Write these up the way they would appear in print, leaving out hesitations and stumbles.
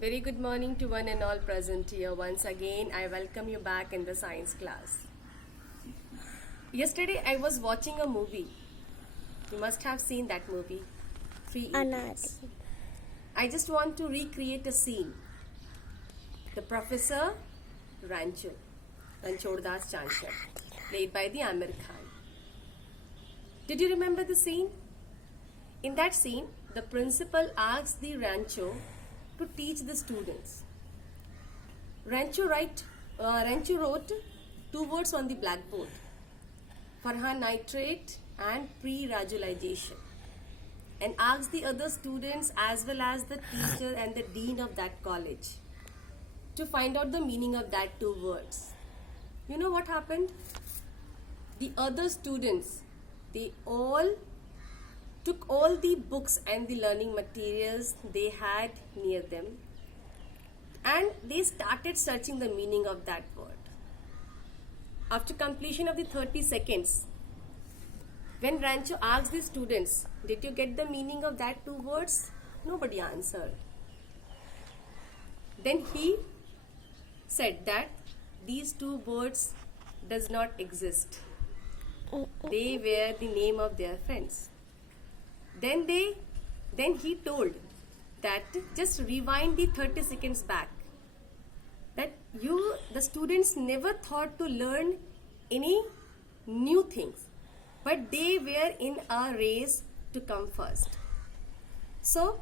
Very good morning to one and all present here. Once again, I welcome you back in the science class. Yesterday, I was watching a movie. You must have seen that movie, Three Idiots. I just want to recreate a scene. The Professor Rancho, Ranchod Das Chanchal, played by the Amir Khan. Did you remember the scene? In that scene, the principal asks the Rancho to teach the students. Rancho wrote two words on the blackboard: Farhan nitrate and pre-radicalization, and asked the other students as well as the teacher and the dean of that college to find out the meaning of that two words. You know what happened? The other students, they all took all the books and the learning materials they had near them, and they started searching the meaning of that word. After completion of the 30 seconds, when Rancho asked the students, did you get the meaning of that two words? Nobody answered. Then he said that these two words does not exist. They were the name of their friends. Then he told that just rewind the 30 seconds back. That the students never thought to learn any new things, but they were in a race to come first. So,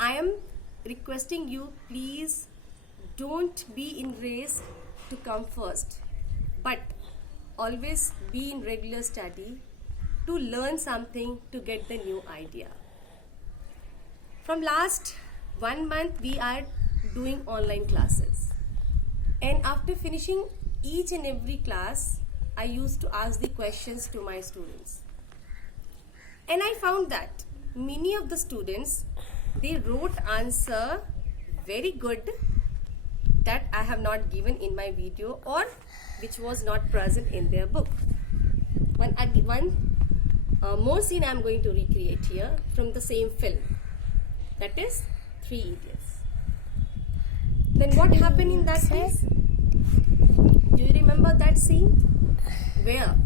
I am requesting you, please don't be in race to come first, but always be in regular study to learn something, to get the new idea. From last 1 month, we are doing online classes. And after finishing each and every class, I used to ask the questions to my students. And I found that many of the students, they wrote answer very good that I have not given in my video or which was not present in their book. One more scene I am going to recreate here from the same film, that is Three Idiots. Then what happened in that case? Do you remember that scene where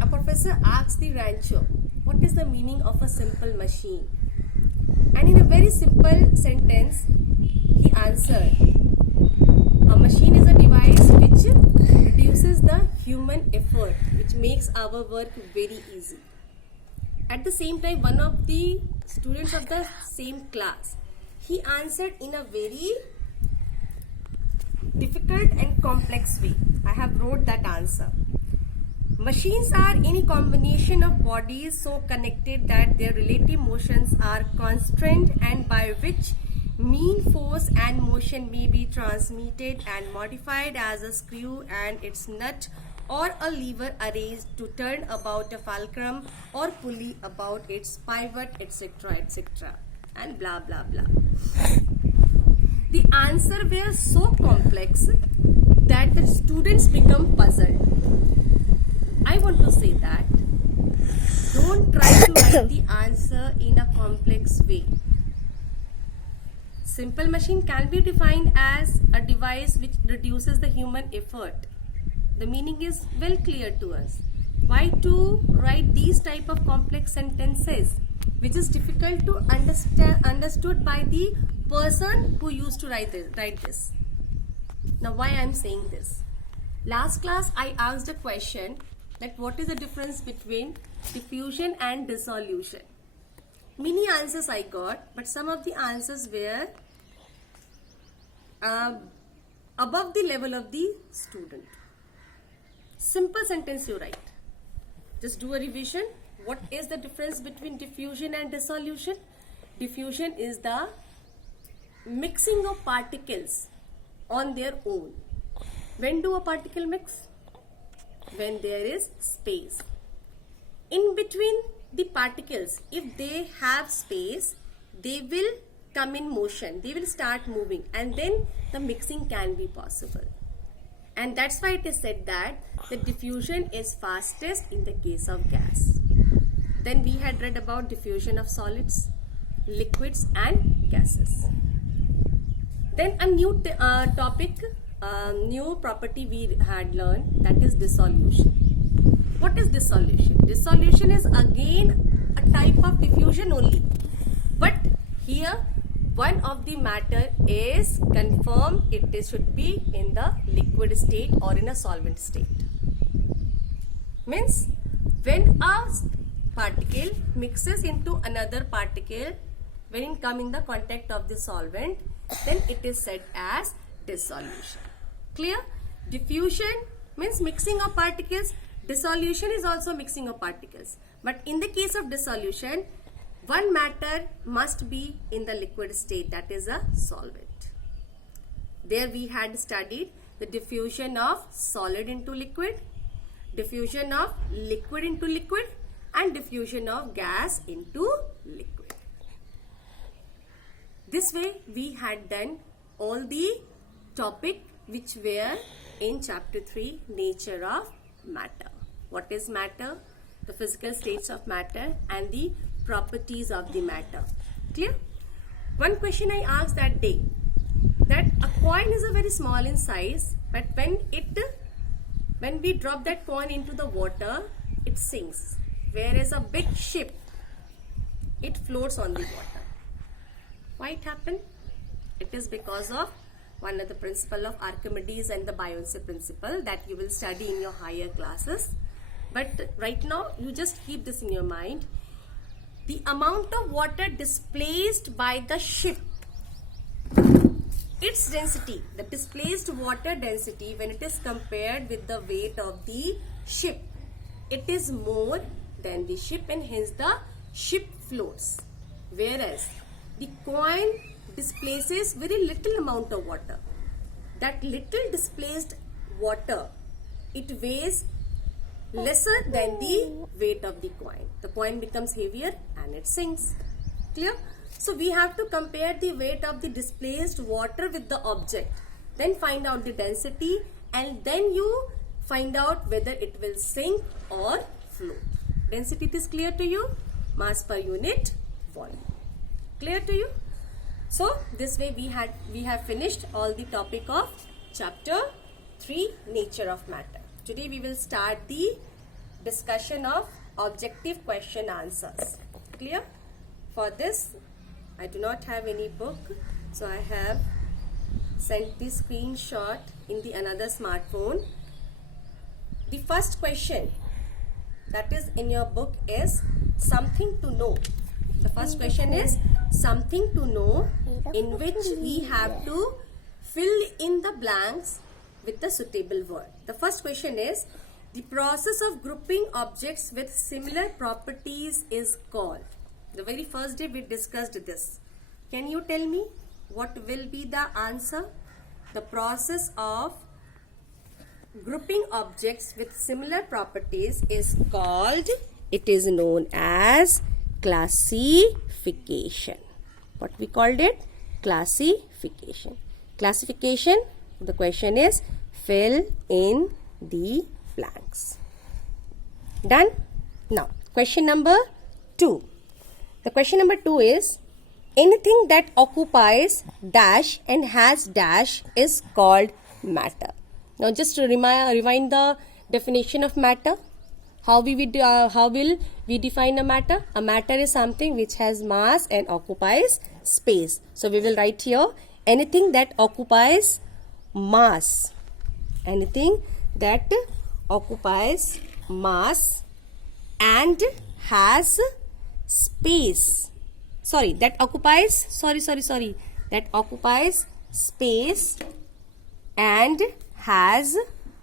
a professor asks the Rancho what is the meaning of a simple machine, and in a very simple sentence he answered, a machine is a device which reduces the human effort, which makes our work very easy. At the same time, one of the students of the same class, he answered in a very difficult and complex way. I have wrote that answer. Machines are any combination of bodies so connected that their relative motions are constant, and by which mean force and motion may be transmitted and modified as a screw and its nut, or a lever arranged to turn about a fulcrum, or pulley about its pivot, etc., etc., and blah blah blah. The answer were so complex that the students become puzzled. I want to say that don't try to write the answer in a complex way. Simple machine can be defined as a device which reduces the human effort. The meaning is well clear to us. Why to write these type of complex sentences which is difficult to understood by the person who used to write this? Now why I am saying this? Last class I asked a question that what is the difference between diffusion and dissolution. Many answers I got, but some of the answers were above the level of the student. Simple sentence you write. Just do a revision. What is the difference between diffusion and dissolution? Diffusion is the mixing of particles on their own. When do a particle mix? When there is space. In between the particles, if they have space, they will come in motion. They will start moving, and then the mixing can be possible. And that's why it is said that the diffusion is fastest in the case of gas. Then we had read about diffusion of solids, liquids and gases. Then a new new property we had learned, that is dissolution. What is dissolution? Dissolution is again a type of diffusion only. But here one of the matter is confirmed should be in the liquid state or in a solvent state. Means when a particle mixes into another particle, when it come in the contact of the solvent, then it is said as dissolution. Clear? Diffusion means mixing of particles. Dissolution is also mixing of particles. But in the case of dissolution, one matter must be in the liquid state, that is a solvent. There we had studied the diffusion of solid into liquid, diffusion of liquid into liquid, and diffusion of gas into liquid. This way we had done all the topic which were in chapter 3, nature of matter. What is matter? The physical states of matter and the properties of the matter. Clear? One question I asked that day, that a coin is a very small in size, but when we drop that coin into the water, it sinks. Whereas a big ship, it floats on the water. Why it happened? It is because of one of the principle of Archimedes and the buoyancy principle that you will study in your higher classes. But right now, you just keep this in your mind. The amount of water displaced by the ship, its density, the displaced water density, when it is compared with the weight of the ship, it is more than the ship, and hence the ship floats. Whereas the coin displaces very little amount of water. That little displaced water, it weighs lesser than the weight of the coin. The coin becomes heavier and it sinks. Clear? So we have to compare the weight of the displaced water with the object, then find out the density, and then you find out whether it will sink or float. Density is clear to you? Mass per unit volume. Clear to you? So this way we have finished all the topic of chapter 3, nature of matter. Today we will start the discussion of objective question answers. Clear? For this I do not have any book, so I have sent the screenshot in the another smartphone. The first question that is in your book is something to know. The first question is something to know, in which we have to fill in the blanks with the suitable word. The first question is, the process of grouping objects with similar properties is called. The very first day we discussed this. Can you tell me what will be the answer? The process of grouping objects with similar properties is called, it is known as classification. What we called it? Classification. Classification, the question is fill in the blanks. Done? Now, question number 2. The question number 2 is, anything that occupies dash and has dash is called matter. Now, just to rewind the definition of matter. How will we define a matter? A matter is something which has mass and occupies space. So we will write here, anything that occupies mass. Anything that occupies mass and has space. That occupies space and has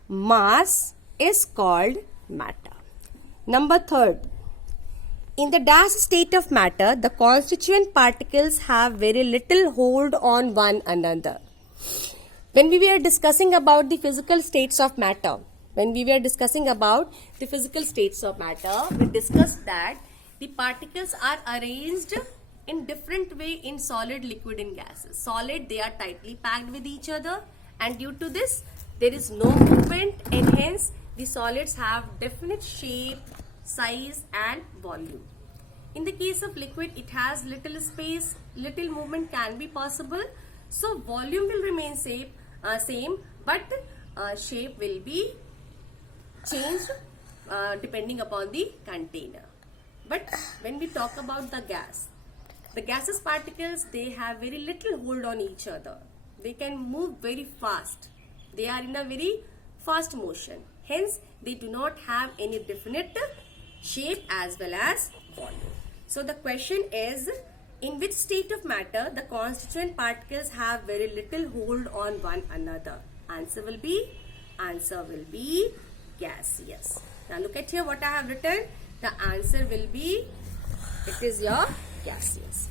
mass is called matter. Number 3. In the dash state of matter, the constituent particles have very little hold on one another. When we were discussing about the physical states of matter, we discussed that the particles are arranged in different way in solid, liquid and gases. Solid, they are tightly packed with each other, and due to this there is no movement, and hence the solids have definite shape, size and volume. In the case of liquid, it has little space, little movement can be possible. So volume will remain same, but shape will be changed depending upon the container. But when we talk about the gaseous particles, they have very little hold on each other. They can move very fast. They are in a very fast motion. Hence, they do not have any definite shape as well as volume. So the question is, in which state of matter the constituent particles have very little hold on one another? Answer will be gaseous. Now look at here what I have written. The answer will be, it is your gaseous.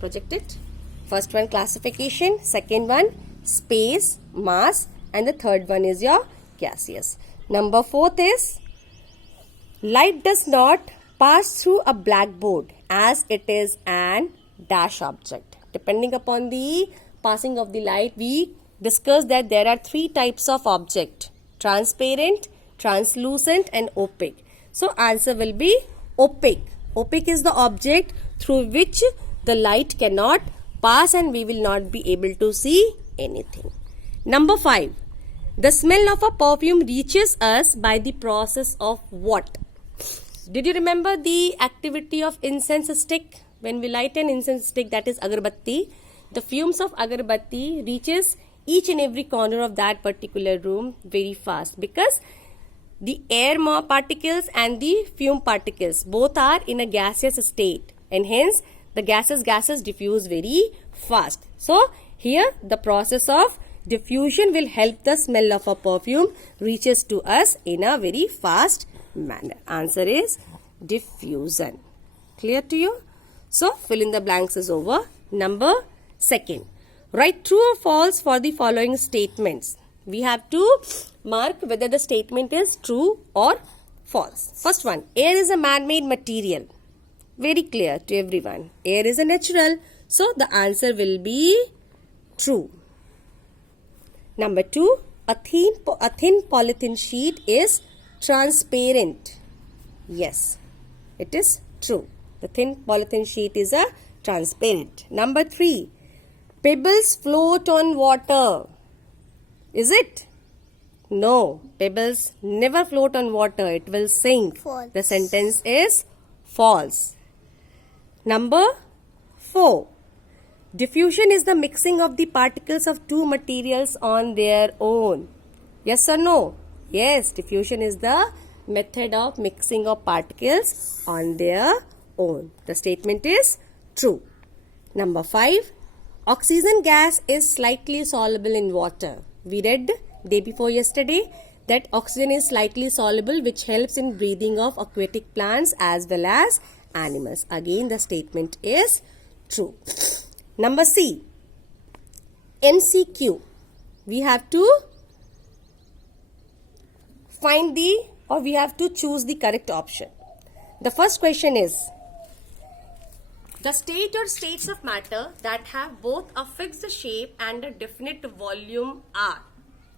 Project it. First one classification, second one space, mass, and the third one is your gaseous. Number 4th is, light does not pass through a blackboard as it is an dash object. Depending upon the passing of the light, we discussed that there are 3 types of object: transparent, translucent, and opaque. So answer will be opaque. Opaque is the object through which the light cannot pass and we will not be able to see anything. Number 5. The smell of a perfume reaches us by the process of what? Did you remember the activity of incense stick? When we light an incense stick, that is agarbatti, the fumes of agarbatti reaches each and every corner of that particular room very fast, because the air particles and the fume particles both are in a gaseous state, and hence the gases diffuse very fast. So here the process of diffusion will help the smell of a perfume reaches to us in a very fast manner. Answer is diffusion. Clear to you? So fill in the blanks is over. Number 2. Write true or false for the following statements. We have to mark whether the statement is true or false. First one, air is a man-made material. Very clear to everyone. Air is a natural. So the answer will be true. Number 2, a thin polythene sheet is transparent. Yes, it is true. The thin polythene sheet is a transparent. Number 3, pebbles float on water. Is it? No, pebbles never float on water. It will sink. False. The sentence is false. Number 4. Diffusion is the mixing of the particles of two materials on their own. Yes or no? Yes, diffusion is the method of mixing of particles on their own. The statement is true. Number 5. Oxygen gas is slightly soluble in water. We read day before yesterday that oxygen is slightly soluble, which helps in breathing of aquatic plants as well as animals. Again, the statement is true. Number C. MCQ. We have to we have to choose the correct option. The first question is, the state or states of matter that have both a fixed shape and a definite volume are.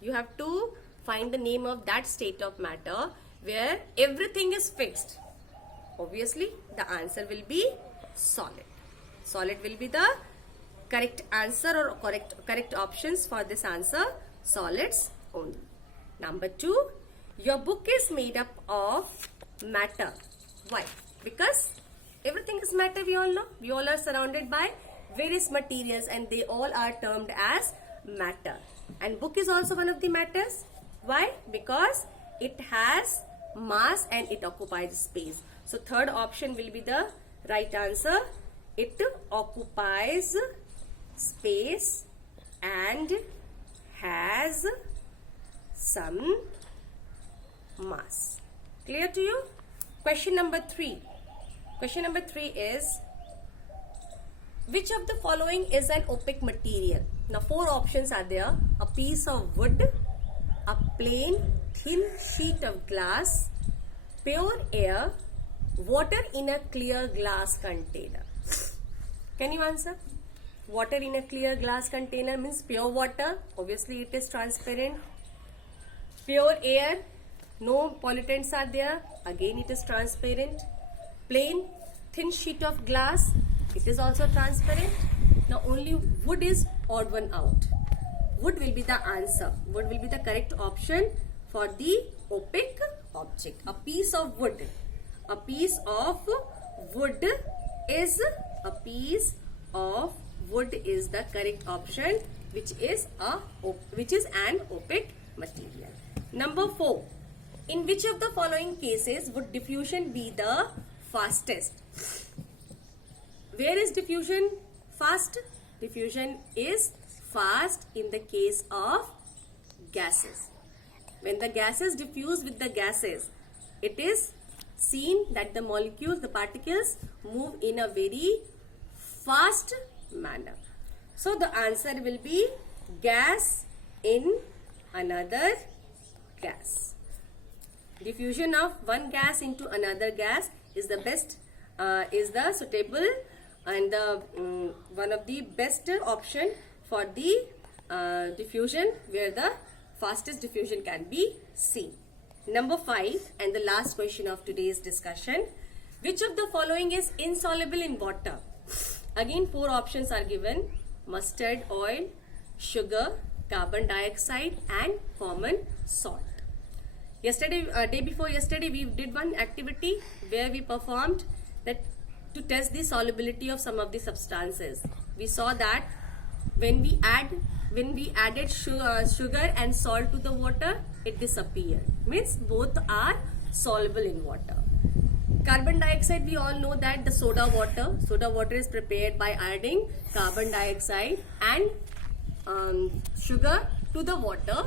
You have to find the name of that state of matter where everything is fixed. Obviously, the answer will be solid. Solid will be the correct answer or correct options for this answer. Solids only. Number 2, your book is made up of matter. Why? Because everything is matter, we all know. We all are surrounded by various materials and they all are termed as matter. And book is also one of the matters. Why? Because it has mass and it occupies space. So third option will be the right answer. It occupies space and has some mass. Clear to you? Question number 3. Question number 3 is, which of the following is an opaque material? Now 4 options are there. A piece of wood, a plain thin sheet of glass, pure air, water in a clear glass container. Can you answer? Water in a clear glass container means pure water. Obviously it is transparent. Pure air, no pollutants are there. Again it is transparent. Plain thin sheet of glass, it is also transparent. Now only wood is odd one out. Wood will be the answer. Wood will be the correct option for the opaque object. A piece of wood. A piece of wood is the correct option, which is an opaque material. Number 4. In which of the following cases would diffusion be the fastest? Where is diffusion fast? Diffusion is fast in the case of gases. When the gases diffuse with the gases, it is seen that the molecules, the particles move in a very fast manner. So the answer will be gas in another gas. Diffusion of one gas into another gas is the best, is the suitable and the one of the best option for the diffusion where the fastest diffusion can be seen. Number 5 and the last question of today's discussion. Which of the following is insoluble in water? Again 4 options are given: mustard oil, sugar, carbon dioxide and common salt. Yesterday, day before yesterday, we did one activity where we performed that to test the solubility of some of the substances. We saw that when we added sugar and salt to the water, it disappeared. Means both are soluble in water. Carbon dioxide, we all know that the soda water is prepared by adding carbon dioxide and sugar to the water.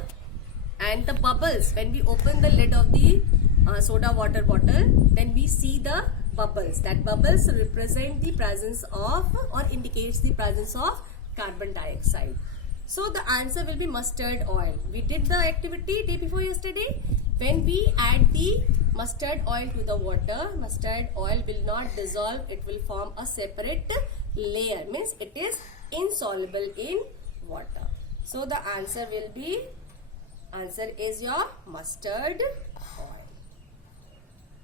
And the bubbles, when we open the lid of the soda water bottle, then we see the bubbles. That bubbles represent the presence of or indicates the presence of carbon dioxide. So the answer will be mustard oil. We did the activity day before yesterday. When we add the mustard oil to the water, mustard oil will not dissolve. It will form a separate layer. Means it is insoluble in water. So the answer will be, answer is your mustard oil.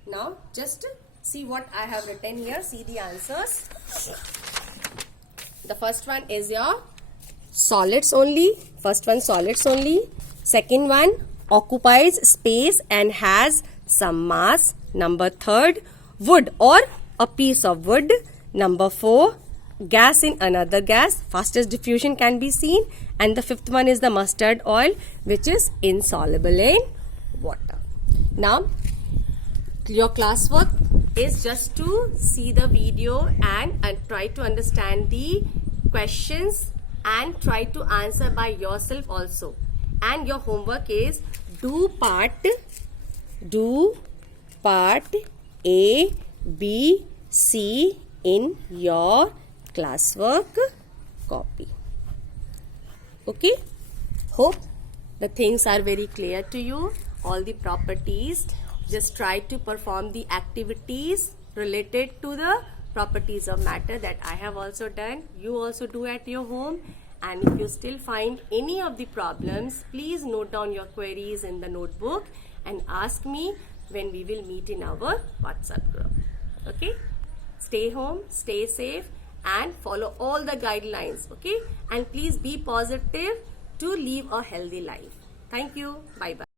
Now just see what I have written here. See the answers. The first one is your solids only. First one, solids only. Second one, occupies space and has some mass. Number 3, wood or a piece of wood. Number 4, gas in another gas. Fastest diffusion can be seen. And the 5th one is the mustard oil, which is insoluble in water. Now, your classwork is just to see the video and try to understand the questions and try to answer by yourself also. And your homework is do part A, B, C in your classwork copy. Okay, hope the things are very clear to you. All the properties, just try to perform the activities related to the properties of matter that I have also done. You also do at your home. And if you still find any of the problems, please note down your queries in the notebook and ask me when we will meet in our WhatsApp group. Okay, stay home, stay safe and follow all the guidelines. Okay, and please be positive to live a healthy life. Thank you. Bye bye.